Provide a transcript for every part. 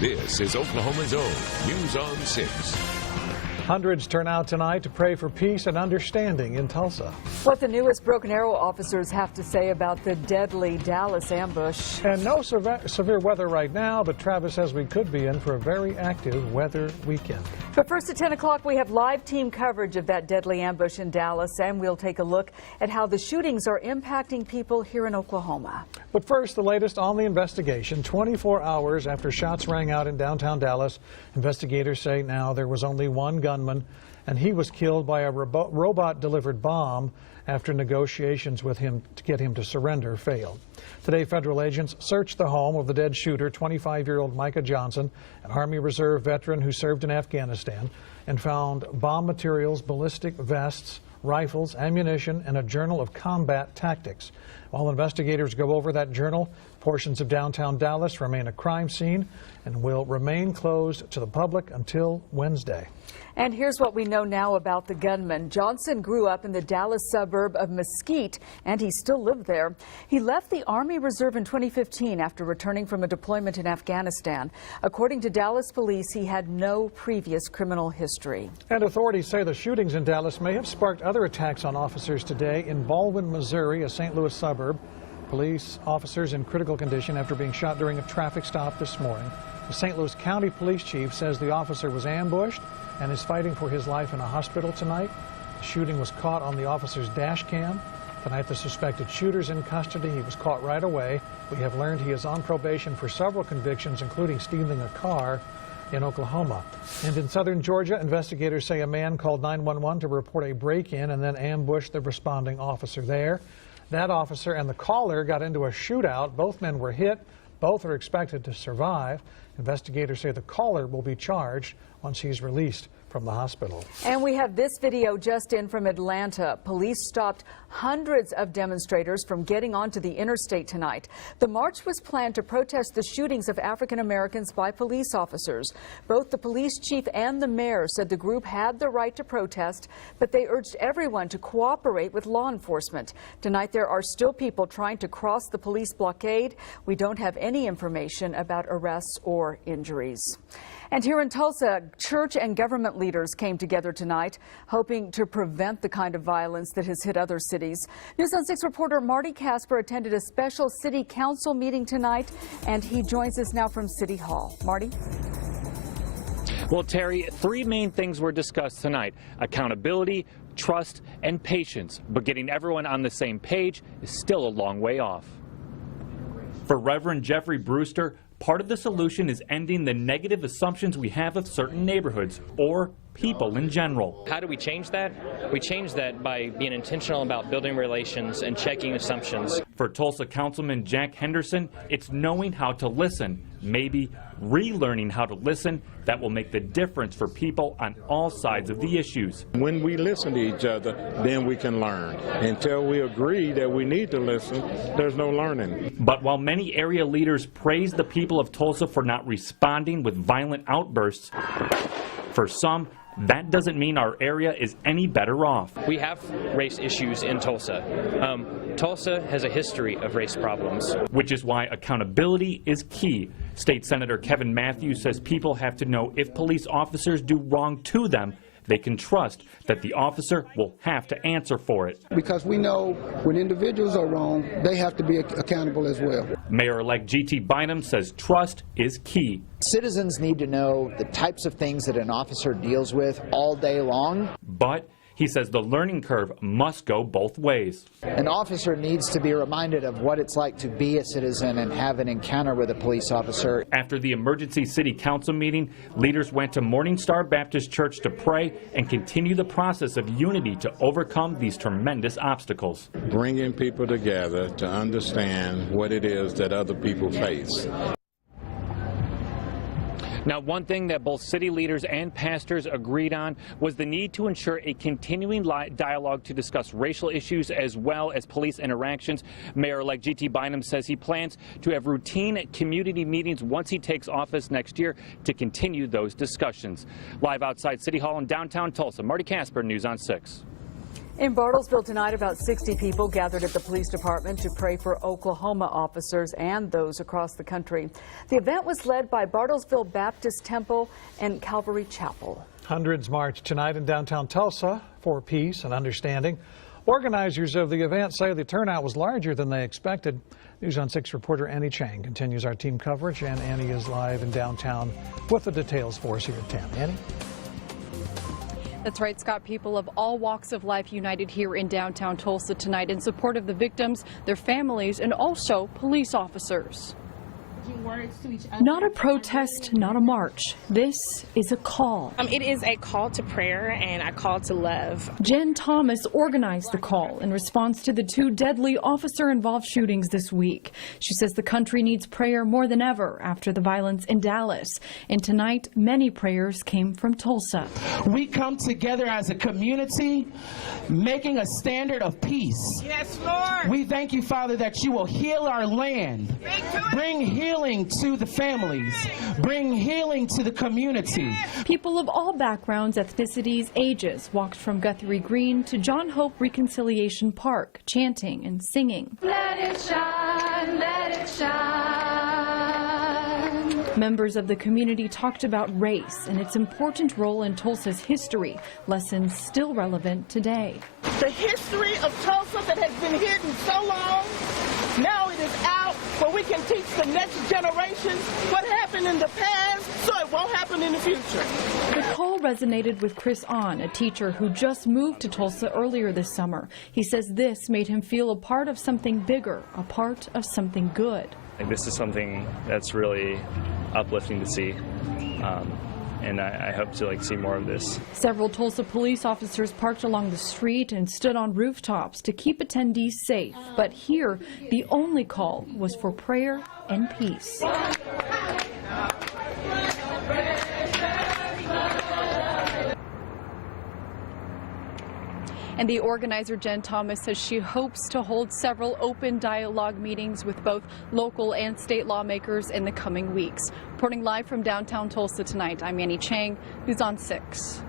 This is Oklahoma's own News on 6. Hundreds turn out tonight to pray for peace and understanding in Tulsa. What the newest Broken Arrow officers have to say about the deadly Dallas ambush. And no severe weather right now, but Travis says we could be in for a very active weather weekend. But first at 10 o'clock, we have live team coverage of that deadly ambush in Dallas, and we'll take a look at how the shootings are impacting people here in Oklahoma. But first, the latest on the investigation. 24 hours after shots rang out in downtown Dallas, investigators say now there was only one gunman, and he was killed by a robot-delivered bomb after negotiations with him to get him to surrender failed. Today, federal agents searched the home of the dead shooter, 25-year-old Micah Johnson, an Army Reserve veteran who served in Afghanistan, and found bomb materials, ballistic vests, rifles, ammunition, and a journal of combat tactics. While investigators go over that journal, portions of downtown Dallas remain a crime scene and will remain closed to the public until Wednesday. And here's what we know now about the gunman. Johnson grew up in the Dallas suburb of Mesquite, and he still lived there. He left the Army Reserve in 2015 after returning from a deployment in Afghanistan. According to Dallas police, he had no previous criminal history. And authorities say the shootings in Dallas may have sparked other attacks on officers today in Baldwin, Missouri, a St. Louis suburb. Police officers in critical condition after being shot during a traffic stop this morning. The St. Louis County Police Chief says the officer was ambushed and is fighting for his life in a hospital tonight. The shooting was caught on the officer's dash cam. Tonight, the suspected shooter's in custody. He was caught right away. We have learned he is on probation for several convictions, including stealing a car in Oklahoma. And in southern Georgia, investigators say a man called 911 to report a break-in and then ambushed the responding officer there. That officer and the caller got into a shootout. Both men were hit. Both are expected to survive. Investigators say the caller will be charged once he's released from the hospital. And we have this video just in from Atlanta. Police stopped hundreds of demonstrators from getting onto the interstate tonight. The march was planned to protest the shootings of African Americans by police officers. Both the police chief and the mayor said the group had the right to protest, but they urged everyone to cooperate with law enforcement. Tonight there are still people trying to cross the police blockade. We don't have any information about arrests or injuries. And here in Tulsa, church and government leaders came together tonight, hoping to prevent the kind of violence that has hit other cities. News on 6 reporter Marty Casper attended a special city council meeting tonight, and he joins us now from City Hall. Marty? Well, Terry, three main things were discussed tonight: accountability, trust, and patience. But getting everyone on the same page is still a long way off. For Reverend Jeffrey Brewster, part of the solution is ending the negative assumptions we have of certain neighborhoods or people in general. How do we change that? We change that by being intentional about building relations and checking assumptions. For Tulsa Councilman Jack Henderson, it's knowing how to listen, maybe relearning how to listen, that will make the difference for people on all sides of the issues. When we listen to each other, then we can learn. Until we agree that we need to listen, there's no learning. But while many area leaders praise the people of Tulsa for not responding with violent outbursts, for some, that doesn't mean our area is any better off. We have race issues in Tulsa. Tulsa has a history of race problems. Which is why accountability is key. State Senator Kevin Matthews says people have to know if police officers do wrong to them, they can trust that the officer will have to answer for it. Because we know when individuals are wrong, they have to be accountable as well. Mayor-elect G.T. Bynum says trust is key. Citizens need to know the types of things that an officer deals with all day long. But he says the learning curve must go both ways. An officer needs to be reminded of what it's like to be a citizen and have an encounter with a police officer. After the emergency city council meeting, leaders went to Morning Star Baptist Church to pray and continue the process of unity to overcome these tremendous obstacles. Bringing people together to understand what it is that other people face. Now, one thing that both city leaders and pastors agreed on was the need to ensure a continuing dialogue to discuss racial issues as well as police interactions. Mayor-elect G.T. Bynum says he plans to have routine community meetings once he takes office next year to continue those discussions. Live outside City Hall in downtown Tulsa, Marty Casper, News on 6. In Bartlesville tonight, about 60 people gathered at the police department to pray for Oklahoma officers and those across the country. The event was led by Bartlesville Baptist Temple and Calvary Chapel. Hundreds marched tonight in downtown Tulsa for peace and understanding. Organizers of the event say the turnout was larger than they expected. News on 6 reporter Annie Chang continues our team coverage, and Annie is live in downtown with the details for us here at 10. Annie? That's right, Scott. People of all walks of life united here in downtown Tulsa tonight in support of the victims, their families, and also police officers. Not a protest, not a march. This is a call. It is a call to prayer and a call to love. Jen Thomas organized the call in response to the 2 deadly officer-involved shootings this week. She says the country needs prayer more than ever after the violence in Dallas. And tonight, many prayers came from Tulsa. We come together as a community, making a standard of peace. Yes, Lord. We thank you, Father, that you will heal our land, bring healing to the families, bring healing to the community. People of all backgrounds, ethnicities, ages walked from Guthrie Green to John Hope Reconciliation Park, chanting and singing. Let it shine, let it shine. Members of the community talked about race and its important role in Tulsa's history, lessons still relevant today. The history of Tulsa that has been hidden so long, now it is out where we can teach the next generation what happened in the past so it won't happen in the future. The call resonated with Chris Ahn, a teacher who just moved to Tulsa earlier this summer. He says this made him feel a part of something bigger, a part of something good. This is something that's really uplifting to see. And I hope to see more of this. Several Tulsa police officers parked along the street and stood on rooftops to keep attendees safe. But here, the only call was for prayer and peace. And the organizer, Jen Thomas, says she hopes to hold several open dialogue meetings with both local and state lawmakers in the coming weeks. Reporting live from downtown Tulsa tonight, I'm Annie Chang, News on 6.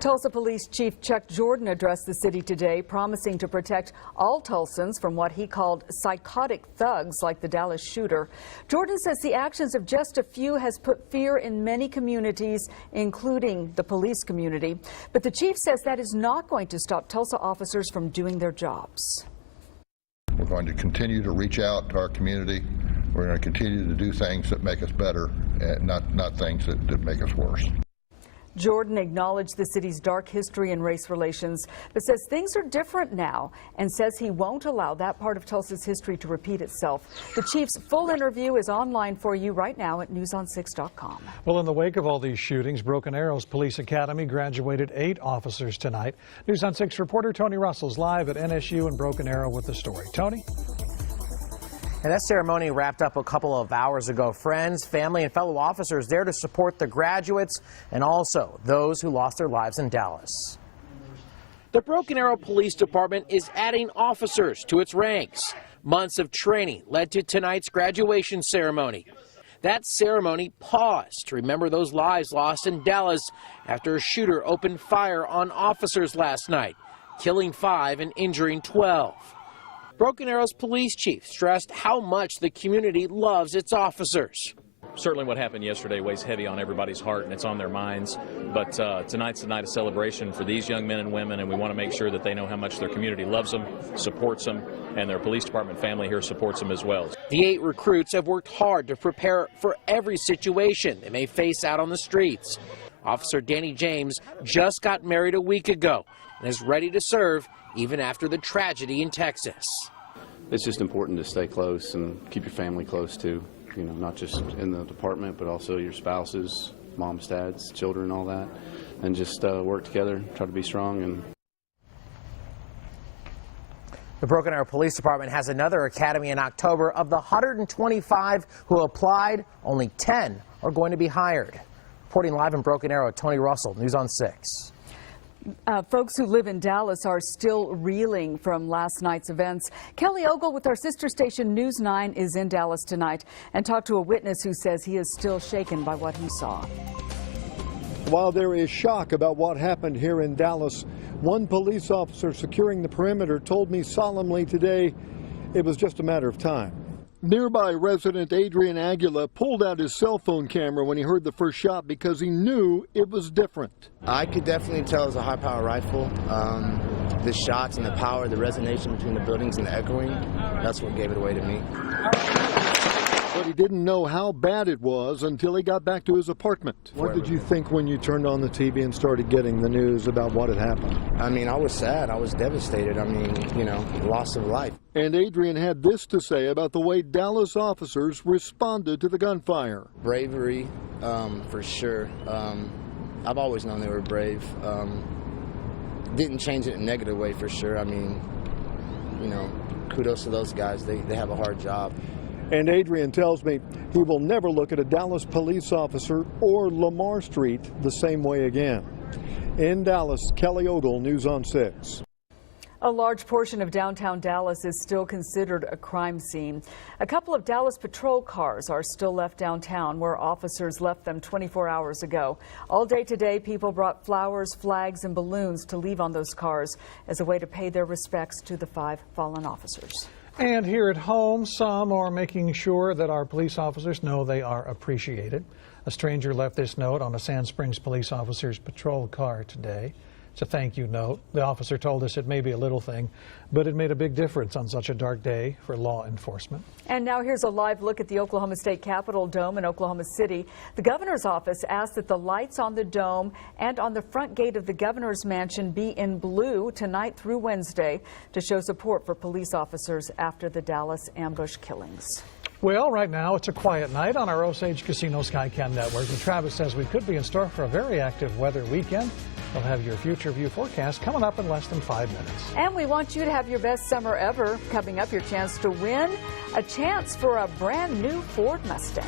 Tulsa Police Chief Chuck Jordan addressed the city today, promising to protect all Tulsans from what he called psychotic thugs like the Dallas shooter. Jordan says the actions of just a few has put fear in many communities, including the police community. But the chief says that is not going to stop Tulsa officers from doing their jobs. We're going to continue to reach out to our community. We're going to continue to do things that make us better, not things that make us worse. Jordan acknowledged the city's dark history and race relations, but says things are different now and says he won't allow that part of Tulsa's history to repeat itself. The chief's full interview is online for you right now at newson6.com. Well, in the wake of all these shootings, Broken Arrow's Police Academy graduated 8 officers tonight. News on 6 reporter Tony Russell's live at NSU and Broken Arrow with the story. Tony? And that ceremony wrapped up a couple of hours ago. Friends, family, and fellow officers there to support the graduates and also those who lost their lives in Dallas. The Broken Arrow Police Department is adding officers to its ranks. Months of training led to tonight's graduation ceremony. That ceremony paused to remember those lives lost in Dallas after a shooter opened fire on officers last night, killing 5 and injuring 12. Broken Arrow's police chief stressed how much the community loves its officers. Certainly what happened yesterday weighs heavy on everybody's heart and it's on their minds, but tonight's a night of celebration for these young men and women, and we want to make sure that they know how much their community loves them, supports them, and their police department family here supports them as well. The 8 recruits have worked hard to prepare for every situation they may face out on the streets. Officer Danny James just got married a week ago and is ready to serve even after the tragedy in Texas. It's just important to stay close and keep your family close too, not just in the department, but also your spouses, moms, dads, children, all that, and just work together, try to be strong. And the Broken Arrow Police Department has another academy in October. Of the 125 who applied, only 10 are going to be hired. Reporting live in Broken Arrow, Tony Russell, News on 6. Folks who live in Dallas are still reeling from last night's events. Kelly Ogle with our sister station News 9 is in Dallas tonight and talked to a witness who says he is still shaken by what he saw. While there is shock about what happened here in Dallas, one police officer securing the perimeter told me solemnly today it was just a matter of time. Nearby resident Adrian Aguila pulled out his cell phone camera when he heard the first shot because he knew it was different. I could definitely tell it was a high-power rifle. The shots and the power, the resonance between the buildings and the echoing, that's what gave it away to me. But he didn't know how bad it was until he got back to his apartment. What did you think when you turned on the TV and started getting the news about what had happened? I mean, I was sad. I was devastated. I mean, you know, loss of life. And Adrian had this to say about the way Dallas officers responded to the gunfire. Bravery, for sure. I've always known they were brave. Didn't change it in a negative way, for sure. I mean, you know, kudos to those guys. They have a hard job. And Adrian tells me he will never look at a Dallas police officer or Lamar Street the same way again. In Dallas, Kelly Odell, News on 6. A large portion of downtown Dallas is still considered a crime scene. A couple of Dallas patrol cars are still left downtown where officers left them 24 hours ago. All day today, people brought flowers, flags, and balloons to leave on those cars as a way to pay their respects to the 5 fallen officers. And here at home, some are making sure that our police officers know they are appreciated. A stranger left this note on a Sand Springs police officer's patrol car today. It's a thank you note. The officer told us it may be a little thing, but it made a big difference on such a dark day for law enforcement. And now here's a live look at the Oklahoma State Capitol Dome in Oklahoma City. The governor's office asked that the lights on the dome and on the front gate of the governor's mansion be in blue tonight through Wednesday to show support for police officers after the Dallas ambush killings. Well, right now it's a quiet night on our Osage Casino Skycam network, and Travis says we could be in store for a very active weather weekend. We'll have your future view forecast coming up in less than 5 minutes. And we want you to have your best summer ever. Coming up, your chance to win a chance for a brand new Ford Mustang.